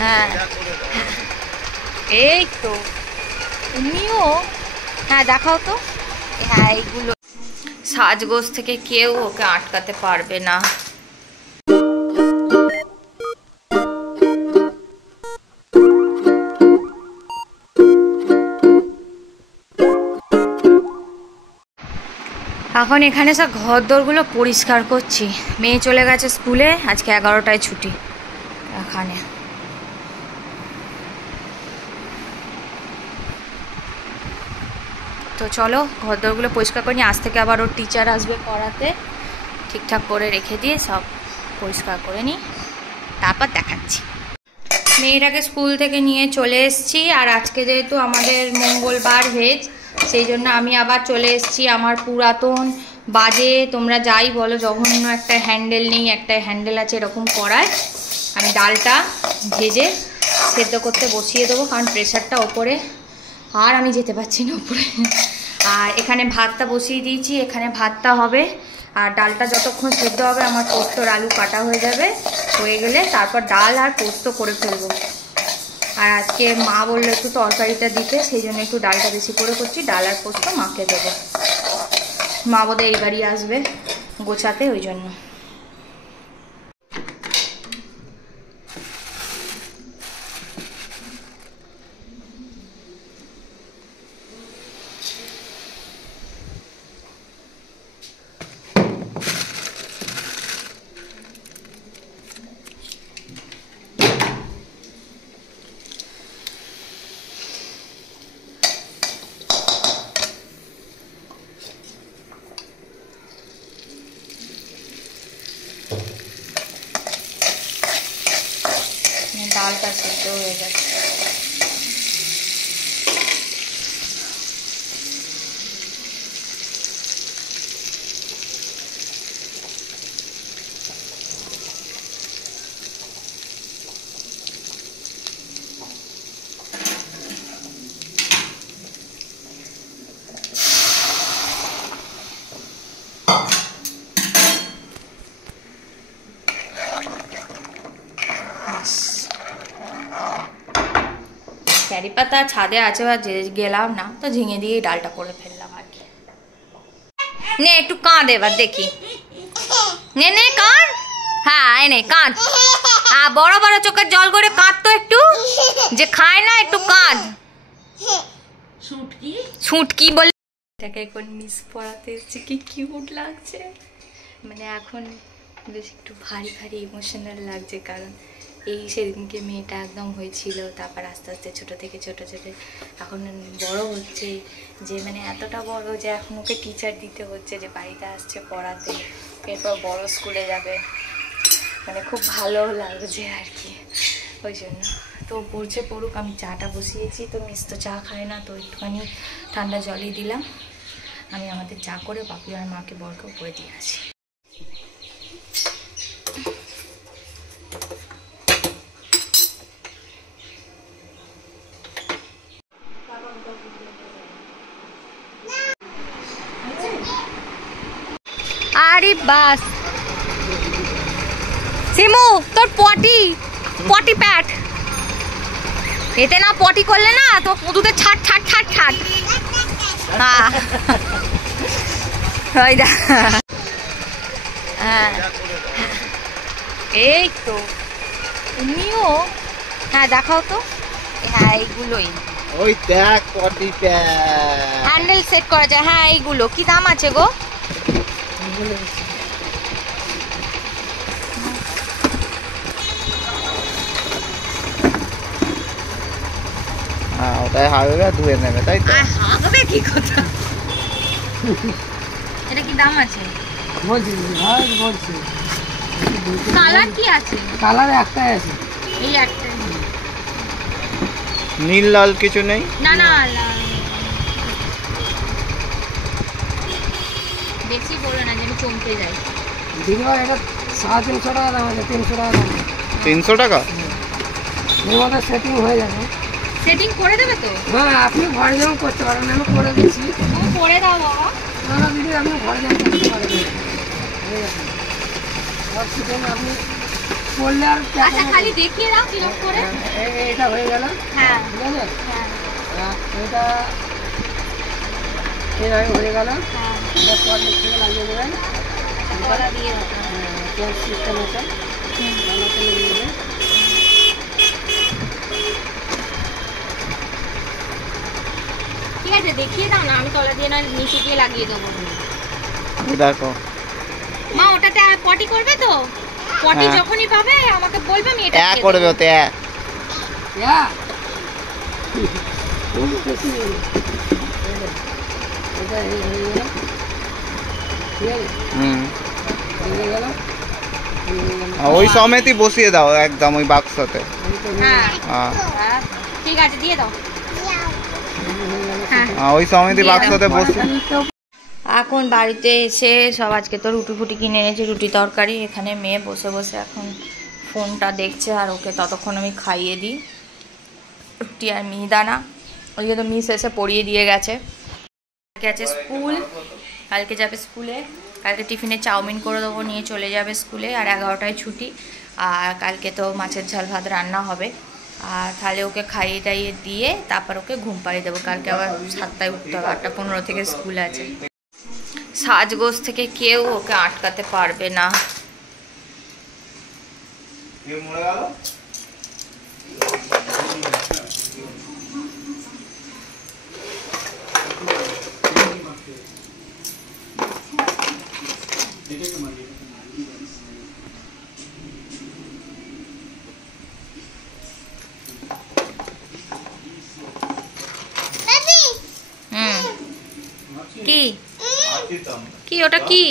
হ্যাঁ এই তো তুমিও। হ্যাঁ দেখাও তো। হ্যাঁ এইগুলো সাজগোজ থেকে কেউ ওকে আটকাতে পারবে না। এখন এখানে সব ঘরদোরগুলো পরিষ্কার করছি। মেয়ে চলে গেছে স্কুলে, আজকে 11টায় ছুটি। এখানে তো চলো ঘরদোরগুলো পরিষ্কার করে নিয়ে, আজ থেকে আবার ওর টিচার আসবে পড়াতে, ঠিকঠাক করে রেখে দিয়ে সব পরিষ্কার করে নিই, তারপর দেখাচ্ছি। মেয়েটাকে স্কুল থেকে নিয়ে চলে এসেছি, আর আজকে যেহেতু আমাদের মঙ্গলবার ভেজ, সেই জন্য আমি আবার চলে এসেছি আমার পুরাতন বাজে, তোমরা যাই বলো, জঘন্য একটা হ্যান্ডেল নেই, একটা হ্যান্ডেল আছে এরকম করায়। আমি ডালটা ভেজে সেদ্ধ করতে বসিয়ে দেবো, কারণ প্রেশারটা ওপরে, আর আমি যেতে পারছি না ওপরে। আর এখানে ভাতটা বসিয়ে দিয়েছি, এখানে ভাতটা হবে, আর ডালটা যতক্ষণ সেদ্ধ হবে আমার পোস্তর আলু কাটা হয়ে যাবে, হয়ে গেলে তারপর ডাল আর পোস্ত করে ফেলবো। আর আজকে মা বললো একটু তরকারিটা দিতে, সেই জন্য একটু ডালটা বেশি করে করছি, ডাল আর পোস্ত মাকে দেবো। মা বোধহয় এই বাড়ি আসবে গোছাতে, ওই জন্য। ডালটা সেদ্ধ হয়ে গেছে। ক্যারি পাতা ছাদে আছে, বা গেলাম না তো ঝিঙে দিয়ে ডালটা করে ফেললাম আর কি। নে একটু কাঁদ এবার দেখি, নে নে কাঁদ। হ্যাঁ এনে কাঁদ, বড় বড় চোখের জল করে কাঁদ তো একটু, যে খায় না একটু কাঁদ। ছুটকি বলে এটাকে এখন মিস পড়াতে এসেছি, কি কিউট লাগছে। মানে এখন বেশ একটু ভারী ভারী ইমোশনাল লাগছে, কারণ এই সেদিনকে মেয়েটা একদম হয়েছিল, তারপর আস্তে আস্তে ছোটো থেকে ছোটো ছোটো এখন বড় হচ্ছে, যে মানে এতটা বড় যে এখন ওকে টিচার দিতে হচ্ছে, যে বাড়িতে আসছে পড়াতে, এরপর বড় স্কুলে যাবে, মানে খুব ভালো লাগছে আর কি, ওই জন্য। তো পড়ছে পড়ুক, আমি চাটা বসিয়েছি, তো মিস তো চা খায় না, তো একটুখানি ঠান্ডা জলই দিলাম। আমি আমাদের চা করে বাপি আর মাকে বরকে উপরে দিয়ে আসি। আরে বাস সিমু, তোর পটি পটি প্যাট, এতে না পটি করলে না তো পুতুতে ছাট ছাট ছাট ছাট। হ্যাঁ হ্যাঁ এই তো তুমিও। হ্যাঁ দেখাও তো। হ্যাঁ এইগুলোই, ওই দেখ পটি প্যাট, হ্যান্ডেল সেট করা যায়। হ্যাঁ এইগুলো কি দাম আছে গো? ওটাই হাগবে ধুয়ে নেবে, তাই তো? হাগবে কি কথা, এটা কি দাম আছে বলছি? বলছি কালার কি আছে? কালার একটাই আছে, এই একটা, নীল লাল কিছু নেই? না না বেশি বলো না যেন চমকে যায়। দিদিভাই এটা 350 টাকা দাম আছে, 300 টাকা দাম। 300 টাকা? এর মধ্যে সেটিং হয়ে যাবে। সেটিং করে দেবে তো? হ্যাঁ আপনি ঘরে যেমন করতে পারেন, আমি করে দিচ্ছি। তুমি করে দাও বাবা। না না দিদি, আপনি ঘরে যেমন করতে পারেন, হয়ে যাবে। আর সেখানে আপনি করলে আর আচ্ছা খালি দেখিয়ে দাও কিরকম করে। এটা হয়ে গেল। হ্যাঁ ঠিক আছে। হ্যাঁ এটা এইভাবে হয়ে গেল। হ্যাঁ এটা পরে থেকে লাগিয়ে দেবেন। গলা দিয়ে দাও। চেঞ্জ সিস্টেম আছে, বানাতে লেগে যাবে। ঠিক আছে দেখিয়ে দাও না, আমি তলা দিয়ে না নিচে গিয়ে লাগিয়ে দেবো। দেখো মা ওটাতে পটি করবে তো? পটি হ্যাঁ। যখনই পাবে আমাকে বলবে, আমি এটা দিয়ে করবে দেবো। ওতে ইয়া খুব বেশি নেই। এটা হয়ে গেল। ঠিক আছে, হুম হয়ে গেল। ওই সমেতই বসিয়ে দাও একদম ওই বাক্সতে। হ্যাঁ হ্যাঁ হ্যাঁ, ঠিক আছে দিয়ে দাও। হ্যাঁ ওই সমেতই দিয়ে বাক্সতে বসিয়ে। এখন বাড়িতে এসে সব আজকে তো রুটি ফুটি কিনে এনেছি, রুটি তরকারি। এখানে মেয়ে বসে বসে এখন ফোনটা দেখছে, আর ওকে ততক্ষণ আমি খাইয়ে দিই রুটি আর মিহিদানা। ওইদিকে তো মিস এসে পড়িয়ে দিয়ে গেছে। কালকে আছে স্কুল, কালকে যাবে স্কুলে। কালকে টিফিনে চাউমিন করে দেবো, নিয়ে চলে যাবে স্কুলে। আর 11টায় ছুটি। আর কালকে তো মাছের ঝাল ভাত রান্না হবে। আর তাহলে ওকে খাইয়ে টাইয়ে দিয়ে তারপর ওকে ঘুম পাড়িয়ে দেবো। কালকে আবার 7টায় উঠতে হবে, 8:15 থেকে স্কুল আছে। সাজগোজ থেকে কেউ ওকে আটকাতে পারবে না। কি কি ওটা কি?